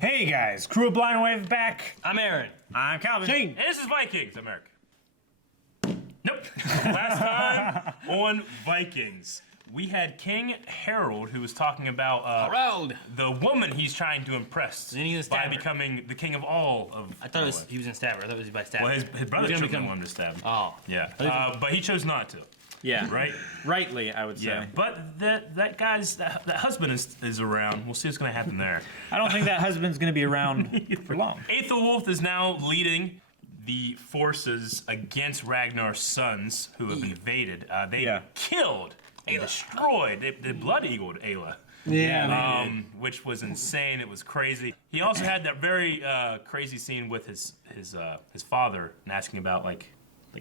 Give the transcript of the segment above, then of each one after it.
Hey guys, Crew of Blind Wave back. I'm Aaron. I'm Calvin. Shane. And this is Vikings. I'm Eric. Nope. Last time on Vikings, we had King Harold, who was talking about the woman he's trying to impress by becoming the king of all of. I thought he was in Stabber. I thought it was by Stabber. Well, his brother chose to want him to stab him. Oh. Yeah. But he chose not to. Yeah. Right? Rightly, I would say. Yeah. But that husband is around. We'll see what's going to happen there. I don't think that husband's going to be around for long. Aethelwulf is now leading the forces against Ragnar's sons, who have invaded. They killed and destroyed. They blood-eagled Ayla. Yeah. Which was insane. It was crazy. He also had that very crazy scene with his father and asking about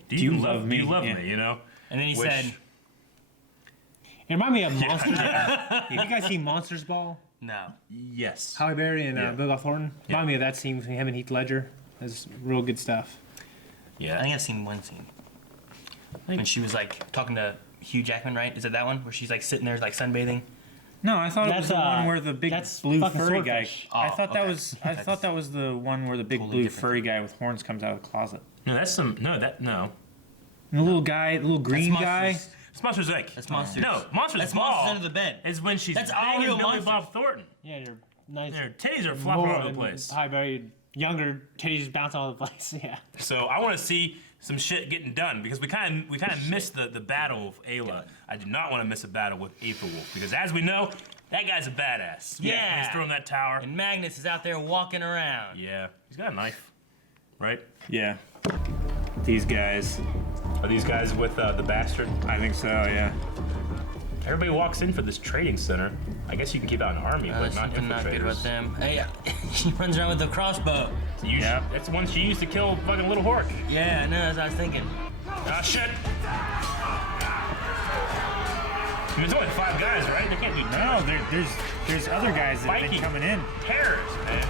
do you love me? Do you love me? You know. And then he said, "It reminded me of Monsters." Did you guys see Monsters Ball? No. Yes. Halle Berry and Bill Thornton. Reminded me of that scene between him and Heath Ledger. That's real good stuff. Yeah. I think I've seen one scene. When she was talking to Hugh Jackman, right? Is it that one where she's sitting there sunbathing? No, I thought it was the one where the big blue furry guy. Oh, I thought that was the one where the big blue furry guy with horns comes out of the closet. No, that's some. No, that no. And the little guy, the little green guy. It's Monsters Inc. That's Monsters. No, Monsters That's Ball. Monsters Under the Bed. Is when she's That's banging real Billy monsters. Bob Thornton. Yeah, they're nice. Their titties are flopping all over the place. Halle Berry, younger titties bouncing all over the place. Yeah. So I want to see some shit getting done because we kind of missed the battle of Ayla. I do not want to miss a battle with Aethelwulf because as we know, that guy's a badass. Yeah. He's throwing that tower. And Magnus is out there walking around. Yeah. He's got a knife, right? Yeah. These guys. Are these guys with the bastard? I think so. Yeah. Everybody walks in for this trading center. I guess you can keep out an army, but not something not good infiltrators. with them. Hey, she runs around with a crossbow. That's the one she used to kill fucking Little Hork. Yeah, I know, that's what I was thinking. Ah, shit! I mean, there's only 5 guys, right? They can't do No, there's other guys that have been coming in. terrorists, man.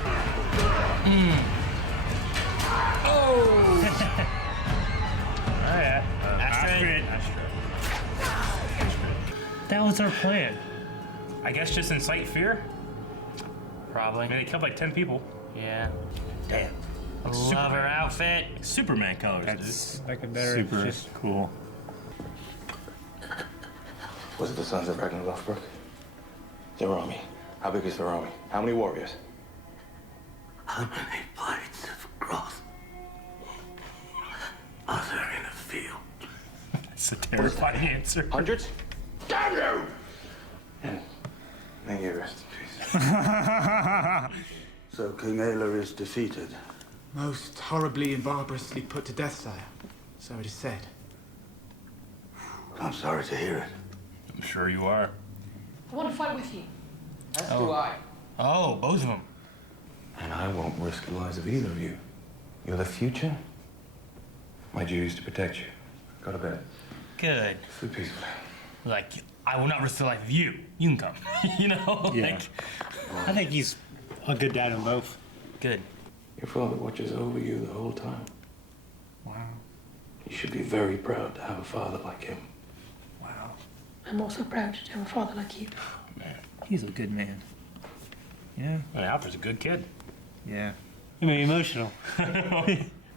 Oh! Oh, yeah. Astrid. That was our plan. I guess just incite fear? Probably. I mean, they killed 10 people. Yeah. Damn. I love her outfit. Superman colors, That's Like a better. super Just, cool. Was it the sons of Ragnar Lothbrok? Their army. How big is their army? How many warriors? How many blades of grass are there in a field? That's a terrifying answer. Hundreds? Damn you! And may you rest in peace. So King Aela is defeated. Most horribly and barbarously put to death, sire. So it is said. I'm sorry to hear it. I'm sure you are. I want to fight with you. As do I. Oh, both of them. And I won't risk the lives of either of you. You're the future. My duty is to protect you. Go to bed. Good. Sleep peacefully. I will not risk the life of you. You can come. You know? Yeah. I think he's a good dad on both. Good. Your father watches over you the whole time. Wow. You should be very proud to have a father like him. Wow. I'm also proud to have a father like you. Man. He's a good man. Yeah. Alfred's a good kid. Yeah. You made me emotional.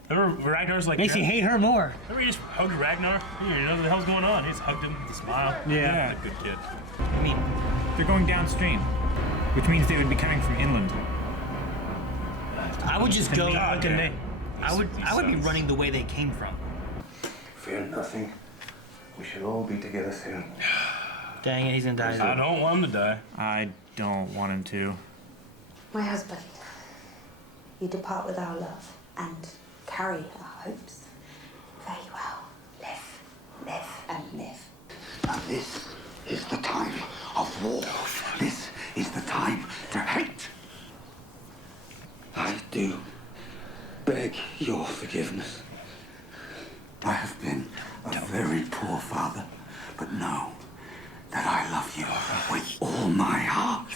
Remember Ragnar's Makes you hate her more. Remember he just hugged Ragnar? You didn't know what the hell's going on. He just hugged him with a smile. Yeah. A good kid. I mean, They're going downstream, which means they would be coming from inland. I would just go. God, yeah. I would be running the way they came from. Fear nothing. We should all be together soon. Dang it, he's gonna die. I don't want him to die. I don't want him to. My husband, you depart with our love and carry our hopes. Very well. Live, live, and live. And this is the time of war. This is the time to hate. I do beg your forgiveness. I have been a very poor father, but know that I love you with all my heart.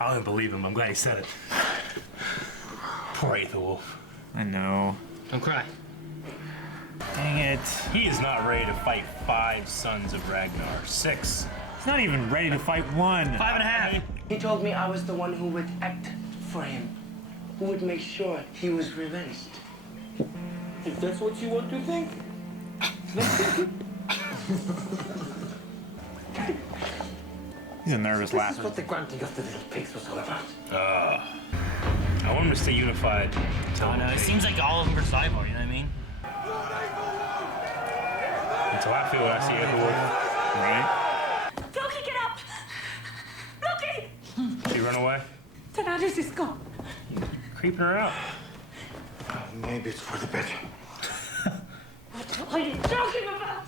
I don't even believe him. I'm glad he said it. Poor Aethelwulf. I know. Don't cry. Dang it. He is not ready to fight 5 sons of Ragnar. 6. He's not even ready to fight one. 5.5. He told me I was the one who would act for him who would make sure he was revenged. If that's what you want to think, let's think it. He's a nervous This laugher. is what the grunting of the little pigs was all about. I want him to stay unified. Oh no, it seems like all of them are Cyborg, you know what I mean? Until I feel I see Aethelwolf. Right? Loki, get up! Loki! She run away? Daenerys is gone. Creeping her out. Maybe it's for the better. What are you talking about?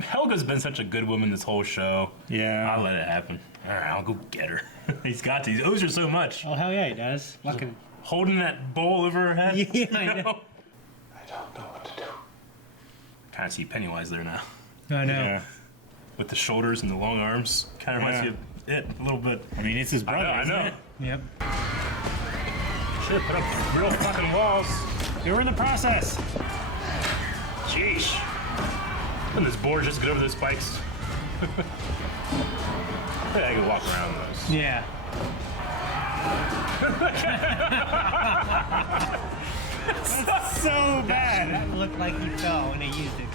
Helga's been such a good woman this whole show. Yeah. I'll let it happen. All right, I'll go get her. He's got to. He owes her so much. Oh, hell yeah, he does. Fucking. Holding that bowl over her head. Yeah, I know. I don't know what to do. Kind of see Pennywise there now. I know. Yeah. With the shoulders and the long arms. Kind of reminds me of it a little bit. I mean, it's his brother. I know. isn't it? Yep. Should put up real fucking walls. They were in the process. Sheesh. When this board just get over those spikes. I think I can walk around those. Yeah. That's so bad. That looked like he fell when they used it.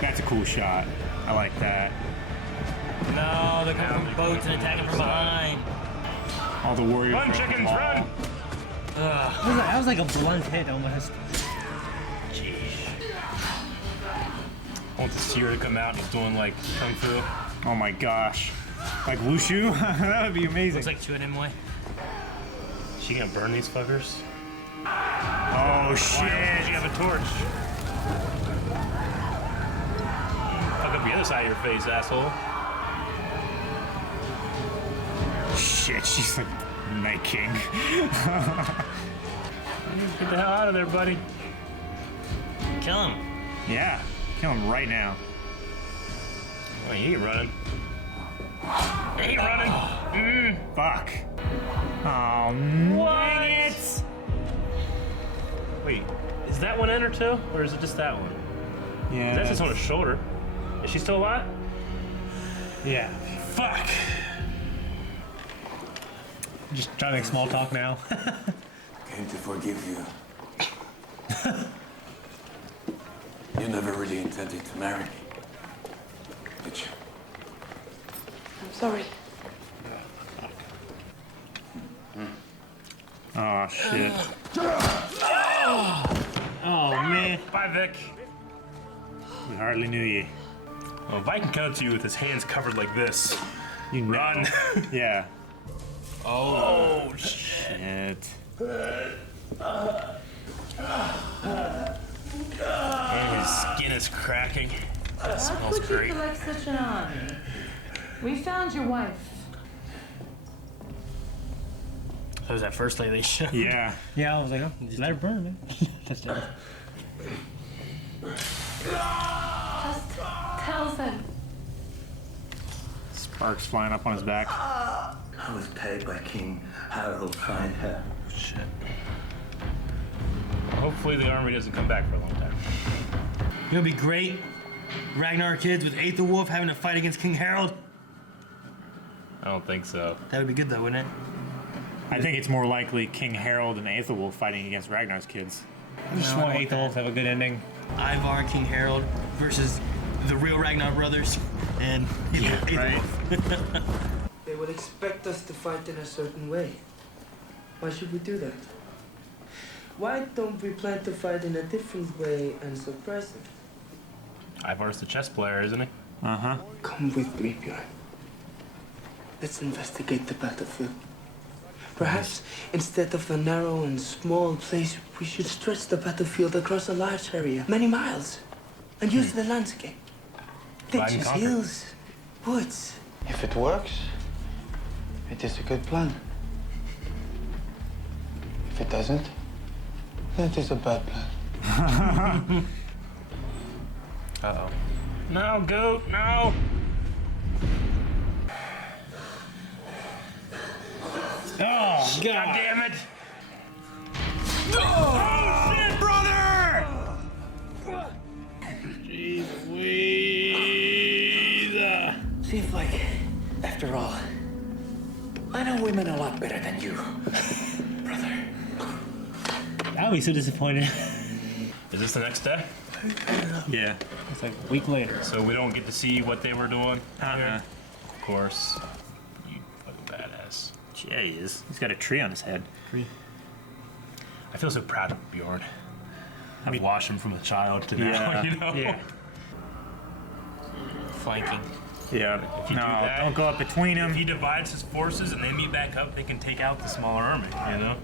That's a cool shot. I like that. No, they're coming from boats and attacking from behind. All the warriors. Run, chickens, run! That was like a blunt hit almost. I want the seer to come out and he's doing like kung fu. Oh my gosh. Like wushu? That would be amazing. Looks like Chua Nimue. She gonna burn these fuckers? Oh shit. Why does she have a torch? Fuck up the other side of your face, asshole. Shit, she's like Night King. Get the hell out of there, buddy. Kill him. Yeah, kill him right now. Oh, he ain't running. He ain't running. Fuck. Oh, dang it. Wait, is that one in her too? Or is it just that one? Yeah. That's just on her shoulder. Is she still alive? Yeah. Fuck. Just trying to make small talk now. Came to forgive you. You never really intended to marry me, did you? I'm sorry. Oh shit. Oh man. Bye, Vic. We hardly knew you. Well, if I can come up to you with his hands covered like this, You know. run. Yeah. Oh, Shit. and his skin is cracking. That smells great. Like such an army. We found your wife. That was that first lady they showed. Yeah. Yeah, I was like, oh, just let her burn, man. Just Just tell them. Sparks flying up on his back. I was paid by King Harold Fine Hair. Shit. Hopefully the army doesn't come back for a long time. You know, it'd be great. Ragnar kids with Aethelwolf having to fight against King Harold. I don't think so. That would be good though, wouldn't it? I think it's more likely King Harold and Aethelwolf fighting against Ragnar's kids. I just want Aethelwolf to have a good ending. Ivar, King Harold versus the real Ragnar brothers and Aethelwolf. They will expect us to fight in a certain way. Why should we do that? Why don't we plan to fight in a different way and surprise them? Ivar's the chess player, isn't he? Uh-huh. Come with me, Bjorn. Let's investigate the battlefield. Perhaps instead of a narrow and small place, we should stretch the battlefield across a large area, many miles, and use the landscape. Divide and Ditches, conquer. hills, woods. If it works, it is a good plan. If it doesn't, then it is a bad plan. Uh-oh. No, goat, no! Oh, God damn it! Oh, shit, brother! Jeez Louise. Seems like, after all, I I know women a lot better than you, brother. I'll be so disappointed. Is this the next day? Yeah. It's like a week later. So we don't get to see what they were doing? Uh-uh. Of course. You fucking badass. Yeah, he is. He's got a tree on his head. I feel so proud of Bjorn. I've watched him from a child to now, Yeah. you know? Yeah. Flanking. Yeah. If you No, do that, don't go up between If them. he divides his forces and they meet back up, they can take out the smaller army, you know?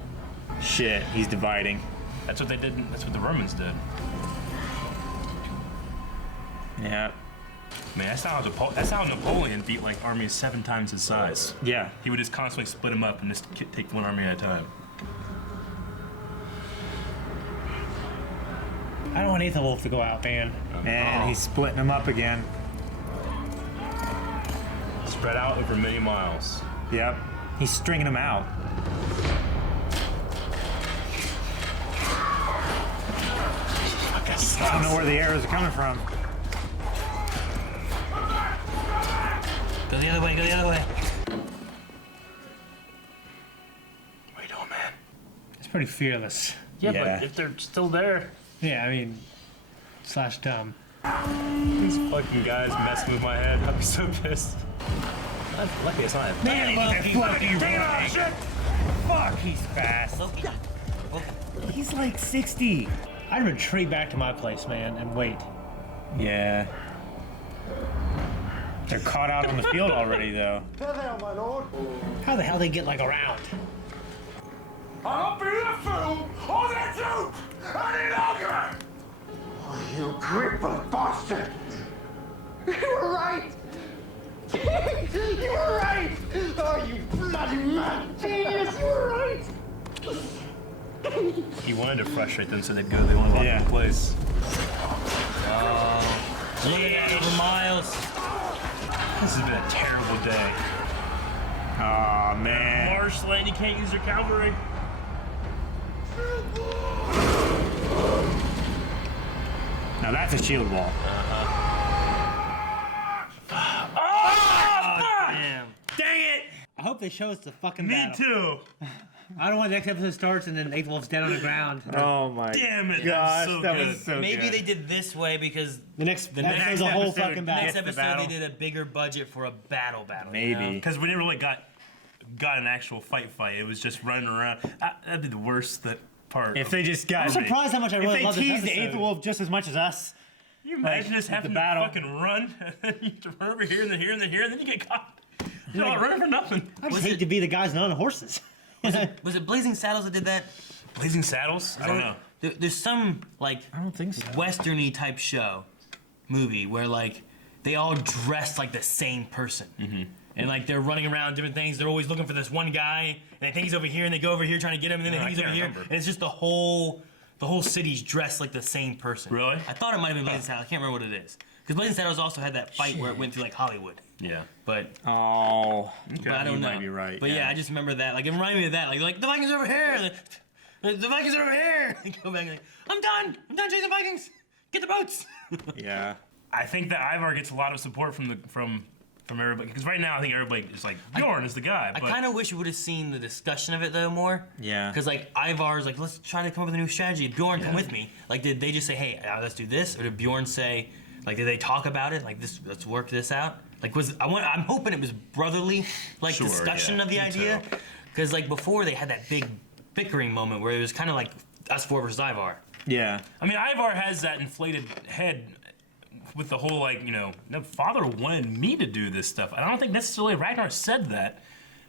Shit, he's dividing. That's what they did. That's what the Romans did. Yeah. Man, that's how Napoleon beat like armies 7 times his size. Yeah. He would just constantly split them up and just take one army at a time. I don't want Aethelwolf to go out, man. Man, he's splitting them up again. Spread out over many miles. Yep. He's stringing them out. I don't know where the arrows are coming from. Go the other way, go the other way. What are you doing, man? It's pretty fearless. Yeah, Yeah. but if they're still there, Yeah, I mean, / dumb. these fucking guys messing with my head, I'd be so pissed. I'm lucky it's not a Man, Loki. Fuck, he's fast. Loki. He's like 60. I'd retreat back to my place, man, and wait. Yeah. They're caught out on the field already, though. How the hell they get like around? I'll be a fool or that you any longer! Oh, you crippled bastard! You were right! You were right! Oh, you bloody mad genius! You were right! He wanted to frustrate them so they'd go the only logical place. Look at that, over miles. This has been a terrible day. Aw, man. Marshland, you can't use your cavalry. Now that's a shield wall. Damn. Dang it! I hope they show us the fucking Me battle. too. I don't want the next episode starts and then Aethelwolf's dead on the ground. Oh my Damn it. gosh, so that good. was so Maybe good. they did this way because The next next episode's a whole episode fucking battle. next the episode battle. they did a bigger budget for a battle. Maybe. You know? Because we never really got an actual fight. It was just running around. That'd be the worst part. If they just got... I'm surprised how much I really if love they this teased the episode. Aethelwolf just as much as us. Can you imagine like, just having the battle. to fucking run, and then you have to run over here, and then here, and then here, and then you get caught. You're not running for nothing. I just Was hate it- to be the guys not on the horses. Was it Blazing Saddles that did that? Blazing Saddles? I don't know. There's some like I don't think so. westerny type movie where like they all dress like the same person. And like they're running around different things. They're always looking for this one guy, and they think he's over here, and they go over here trying to get him, and then they No, think I he's over can't here, remember. and it's just the whole city's dressed like the same person. Really? I thought it might have been Blazing Saddles. I can't remember what it is. Because Blazing Saddles also had that fight where it went through like Hollywood. Yeah. But Oh. but I don't you know. might be right. But yeah, I just remember that. Like it reminded me of that. Like the Vikings are over here. The Vikings are over here. Go back and like, I'm done chasing Vikings. Get the boats. Yeah. I think that Ivar gets a lot of support from everybody, because right now I think everybody is like, Bjorn is the guy. I But kind of wish we would have seen the discussion of it though more. Yeah. Because like Ivar's like, let's try to come up with a new strategy. Bjorn, come with me. Like, did they just say, hey, let's do this, or did Bjorn say, like, did they talk about it? Like, let's work this out. Like, I'm hoping it was brotherly, like Sure, discussion yeah, of the me idea. too. Because like before they had that big bickering moment where it was kind of like us 4 versus Ivar. Yeah. I mean, Ivar has that inflated head with the whole like, no, father wanted me to do this stuff. I don't think necessarily Ragnar said that,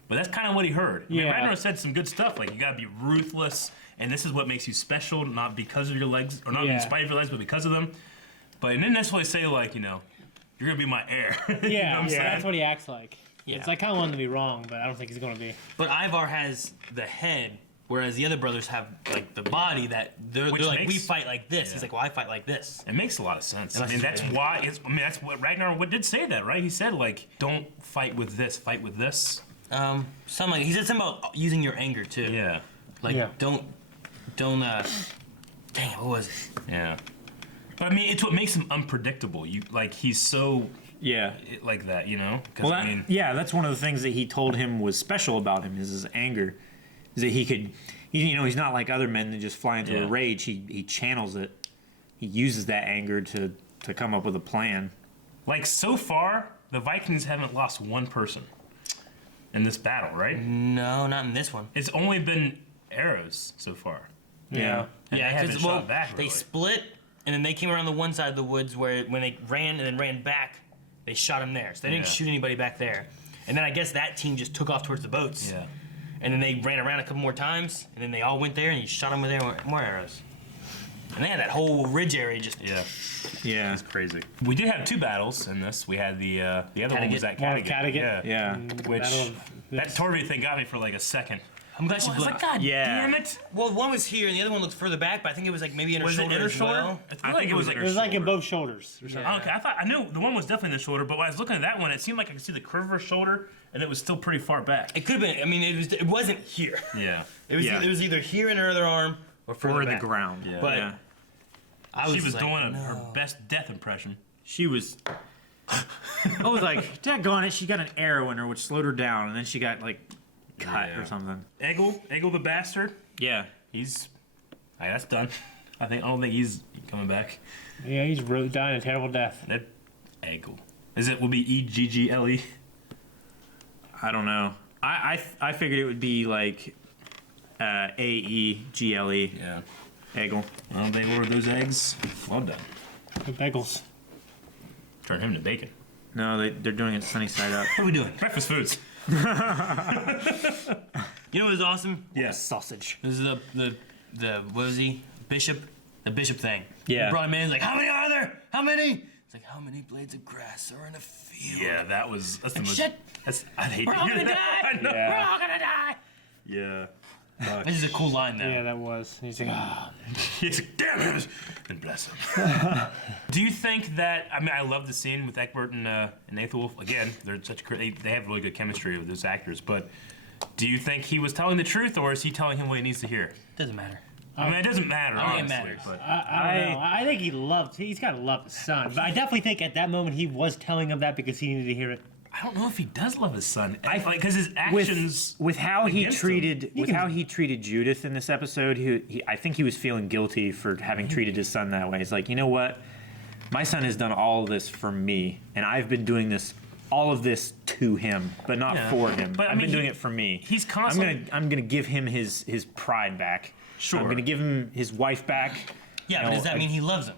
but that's kind of what he heard. I mean, Yeah. Ragnar said some good stuff, like you gotta be ruthless, and this is what makes you special, not because of your legs, or not in spite of your legs, but because of them. But he didn't necessarily say like, you're gonna be my heir. You know what Yeah, I'm saying? that's what he acts like. Yeah. It's I kind of want him to be wrong, but I don't think he's going to be. But Ivar has the head, whereas the other brothers have like the body that they're like, we fight like this. He's like, well, I fight like this. It makes a lot of sense. And I mean, that's why. That's what Ragnar did say that, right? He said like, don't fight with this, fight with this. Something like, he said something about using your anger too. Yeah. Like Yeah. don't dang it, what was it? Yeah. But I mean, it's what makes him unpredictable. He's so Yeah. like that, you know? 'Cause, Well, I mean, yeah, that's one of the things that he told him was special about him is his anger. Is that he could, he's not like other men that just fly into a rage. He channels it. He uses that anger to come up with a plan. like so far, the Vikings haven't lost one person in this battle, right? No, not in this one. It's only been arrows so far. Yeah. And Yeah, they haven't because shot back, they really. split, and then they came around the one side of the woods where when they ran and then ran back, they shot him there. So they didn't Yeah. shoot anybody back there. And then I guess that team just took off towards the boats. Yeah. And then they ran around a couple more times, and then they all went there, and he shot them with more arrows. And they had that whole ridge area just. Yeah. Yeah. It's crazy. We did have two battles in this. We had the other one was at Kattegat. Kattegat? Yeah. Which Battle of- that Torby thing got me for like a second. I'm glad she I was blew. like, God Yeah. damn it! Well, one was here, and the other one looked further back, but I think it was like maybe in her Was it shoulder inner as shoulder? well. I think it was like It was like in both shoulders or something. Oh, okay, I knew the one was definitely in the shoulder, but when I was looking at that one, it seemed like I could see the curve of her shoulder, and it was still pretty far back. It could have been. I mean, it wasn't here. Yeah. It was. Yeah. It was either here in her other arm or further Or in the back. ground. Yeah. But Yeah. I She was like, doing no. her best death impression. She was. I was like, daggone it, she got an arrow in her, which slowed her down, and then she got, like, cut Yeah. or something. Eggle the bastard. Yeah. He's. That's done. I don't think he's coming back. Yeah, he's really dying a terrible death. That Eggle. Will be Eggle? I don't know. I figured it would be like Aegle. Yeah. Eggle. Well, they were those eggs. Well done. The bagels. Turn him to bacon. No, they're doing it sunny side up. What are we doing? Breakfast foods. You know what was awesome? Yeah. Sausage. This is the what was he? Bishop? The bishop thing. Yeah. He brought him in. He's like, how many are there? How many? It's like, how many blades of grass are in a field? Yeah, that's the most. Shit. I hate We're to all hear gonna that. die. I know. Yeah. We're all gonna die. Yeah. This is a cool line though. Yeah, that was. He's like, ah. He's like, damn it, and bless him. Do you think that? I mean, I love the scene with Egbert and Aethelwulf. Again, they're such they have really good chemistry with those actors. But do you think he was telling the truth, or is he telling him what he needs to hear? Doesn't matter. I mean, it doesn't matter. I think it honestly, matters. But I don't know. I think he's got to love his son. But I definitely think at that moment he was telling him that because he needed to hear it. I don't know if he does love his son. Because his actions with how he against treated him. how he treated Judith in this episode, I think he was feeling guilty for having treated his son that way. It's like, you know what? My son has done all of this for me, and I've been doing all of this to him, but not for him. But, I I've mean, been doing it for me. he's constantly- I'm gonna give him his pride back. Sure. I'm gonna give him his wife back. Yeah, You but know, does that mean he loves him?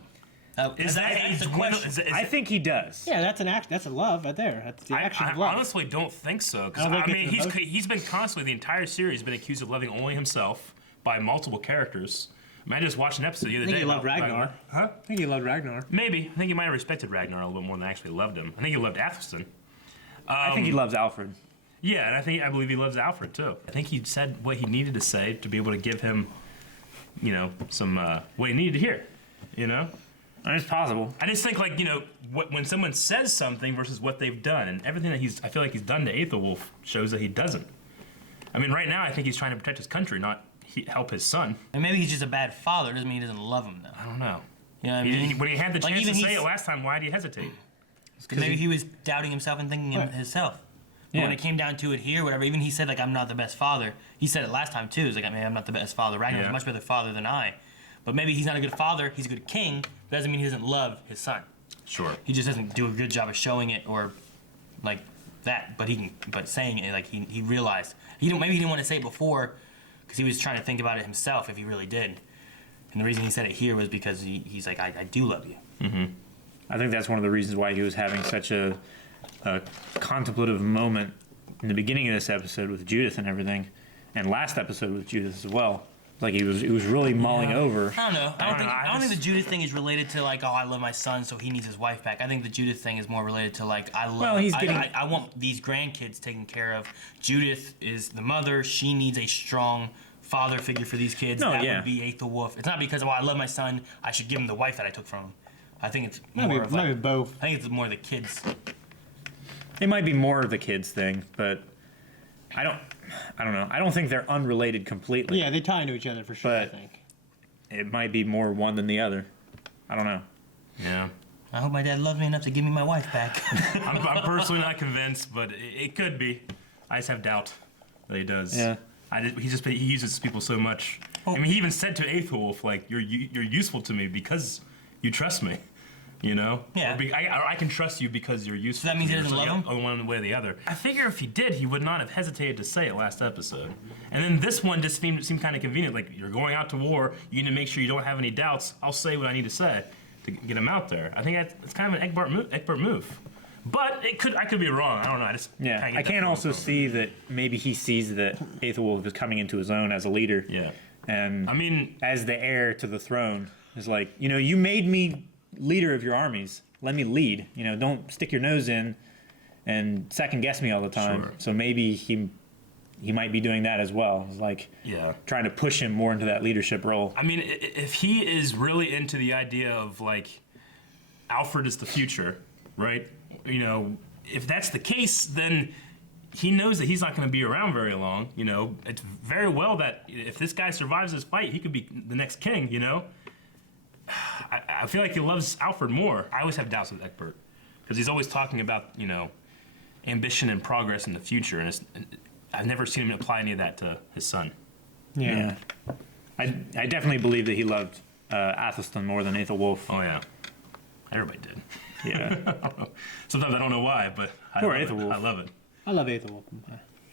Is That's the question. I think he does. Yeah, that's an act. That's a love right there. That's the action I of love. honestly don't think so. Because I don't I think mean, it's he's been constantly the entire series been accused of loving only himself by multiple characters. I mean, I just watched an episode the other I think day. he loved about Ragnar. Huh? I think he loved Ragnar. Maybe. I think he might have respected Ragnar a little bit more than actually loved him. I think he loved Athelstan. I think he loves Alfred. Yeah, and I believe he loves Alfred too. I think he said what he needed to say to be able to give him, some what he needed to hear. It's possible. I just think when someone says something versus what they've done, and everything that I feel like he's done to Aethelwulf shows that he doesn't. I mean, right now I think he's trying to protect his country, not help his son. And maybe he's just a bad father. Doesn't mean he doesn't love him though. I don't know. You know what I mean? When he had the Like, chance to even say he's- it last time, why did he hesitate? Because maybe he was doubting himself and thinking of himself. But when Yeah. it came down to it here, whatever, even he said, like, I'm not the best father. He said it last time, too. He's like, I mean, I'm not the best father. Ragnar's Yeah. a much better father than I. But maybe he's not a good father. He's a good king. But doesn't mean he doesn't love his son. Sure. He just doesn't do a good job of showing it or, like, that. But but saying it, like, he realized. Maybe he didn't want to say it before because he was trying to think about it himself if he really did. And the reason he said it here was because he's like, I do love you. I think that's one of the reasons why he was having such a contemplative moment in the beginning of this episode with Judith and everything, and last episode with Judith as well. Like he was really mulling over. I don't know. I don't think the just- Judith thing is related to like, oh, I love my son, so he needs his wife back. I think the Judith thing is more related to like, I love. Well, he's getting- I want these grandkids taken care of. Judith is the mother. She needs a strong father figure for these kids. No, that yeah. would be Aethelwulf. It's not because, oh, I love my son, I should give him the wife that I took from him. I think it's more Maybe, of maybe like, both. I think it's more the kids. It might be more of the kids thing, but I don't know. I don't think they're unrelated completely. Yeah, they tie into each other for sure, I But- think. It might be more one than the other. I don't know. Yeah. I hope my dad loves me enough to give me my wife back. I'm personally not convinced, but it could be. I just have doubt that he does. Yeah. He uses people so much. I mean, he even said to Aethelwulf, like, you're useful to me because you trust me. You know? Yeah. I can trust you because you're useful. So that means to he me, doesn't love him? One way or the other. I figure if he did, he would not have hesitated to say it last episode. And then this one just seemed kind of convenient. Like, you're going out to war, you need to make sure you don't have any doubts. I'll say what I need to say to get him out there. I think it's kind of an Egbert move. But I could be wrong. I don't know. I can't also see that maybe he sees that Aethelwulf is coming into his own as a leader. Yeah. And I mean, as the heir to the throne, is like, you made me leader of your armies. Let me lead. Don't stick your nose in and second guess me all the time. Sure. So maybe he might be doing that as well. It's like trying to push him more into that leadership role. I mean, if he is really into the idea of like Alfred is the future, right? If that's the case, then he knows that he's not going to be around very long. It's very well that if this guy survives this fight, he could be the next king. I feel like he loves Alfred more. I always have doubts with Egbert because he's always talking about ambition and progress in the future, and I've never seen him apply any of that to his son. Yeah. I definitely believe that he loved Athelstan more than Aethelwulf. Oh yeah, everybody did. Yeah. Sometimes I don't know why, but I love it. I love Aethelwulf.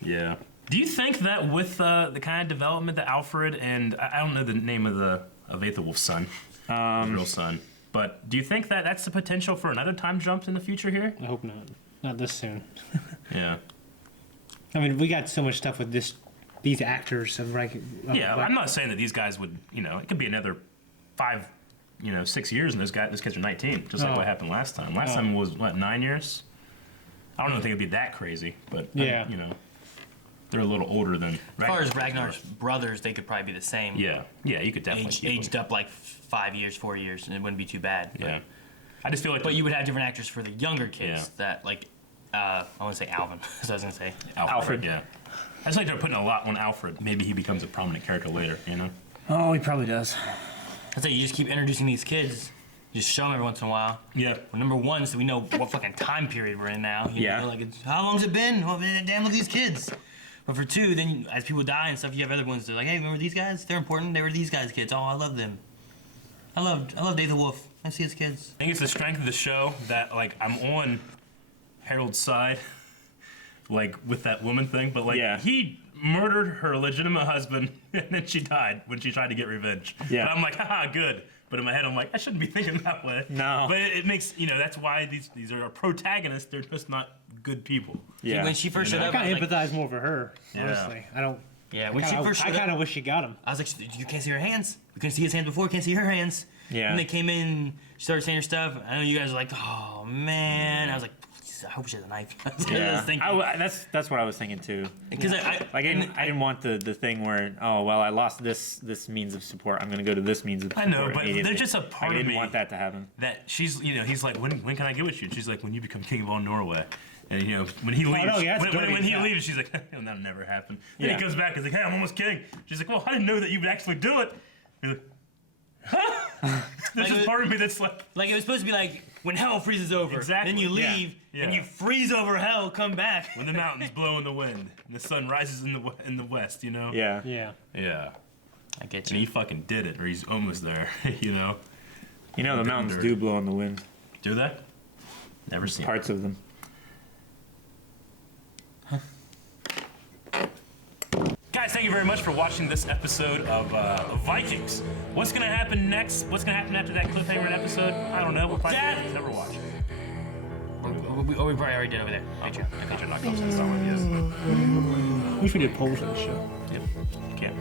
Yeah. Do you think that with the kind of development that Alfred and I don't know the name of Aethelwulf's son, real son, but do you think that that's the potential for another time jump in the future here? I hope not. Not this soon. Yeah. I mean, we got so much stuff with these actors of I'm not saying that these guys would. It could be another 5, 6 years, and those kids are 19, just like what happened last time. Last time was what, 9 years? I don't think it'd be that crazy, but they're a little older than. As far as Ragnar's brothers, they could probably be the same. Yeah, you could definitely aged up like 5 years, 4 years, and it wouldn't be too bad. Yeah, I just feel like. But you would have different actors for the younger kids that like. I want to say Alvin. That's what I was gonna say. Alfred. Yeah. I just like they're putting a lot on Alfred. Maybe he becomes a prominent character later. Oh, he probably does. I say you just keep introducing these kids. Just show them every once in a while. Yeah. Well, number one, so we know what fucking time period we're in now. You know, like how long's it been? Well, damn, look at these kids. But for two, then as people die and stuff, you have other ones that are like, hey, remember these guys? They're important. They were these guys' kids. Oh, I love them. I loved Aethelwulf. I see his kids. I think it's the strength of the show that like I'm on Harold's side, like with that woman thing, but like he murdered her legitimate husband and then she died when she tried to get revenge. Yeah. And I'm like, haha, good. But in my head, I'm like, I shouldn't be thinking that way. No. But it makes, that's why these are our protagonists. They're just not good people. Yeah. See, when she first showed up, I kind of empathize more for her, honestly. I don't. Yeah, when she first showed up, I kind of wish she got him. I was like, you can't see her hands. You couldn't see his hands before, can't see her hands. Yeah. And they came in, she started saying her stuff. I know you guys are like, oh, man. I was like, I hope she has a knife. That's what I was thinking too. Because I didn't want the thing where I lost this means of support. I'm going to go to this means of support. I know, but there's just a part of me. I didn't want that to happen. That he's like, when can I get with you? And she's like, when you become king of all Norway. And when he leaves, when he leaves, she's like, that'll never happen. Then he comes back, he's like, hey, I'm almost king. She's like, well, I didn't know that you would actually do it. He's like, huh? There's just part of me that's like it was supposed to be like when hell freezes over. Exactly. Then you leave and you freeze over hell, come back. When the mountains blow in the wind and the sun rises in the west, Yeah. Yeah. I get you. And he fucking did it, or he's almost there, the mountains do blow in the wind. Do they? Never seen parts of them. Guys, thank you very much for watching this episode of Vikings. What's gonna happen next? What's gonna happen after that cliffhanger episode? I don't know. We'll probably never watch. We probably already did over there. Patreon.com/StarWars. We should do polls on the show. Yep. Can't.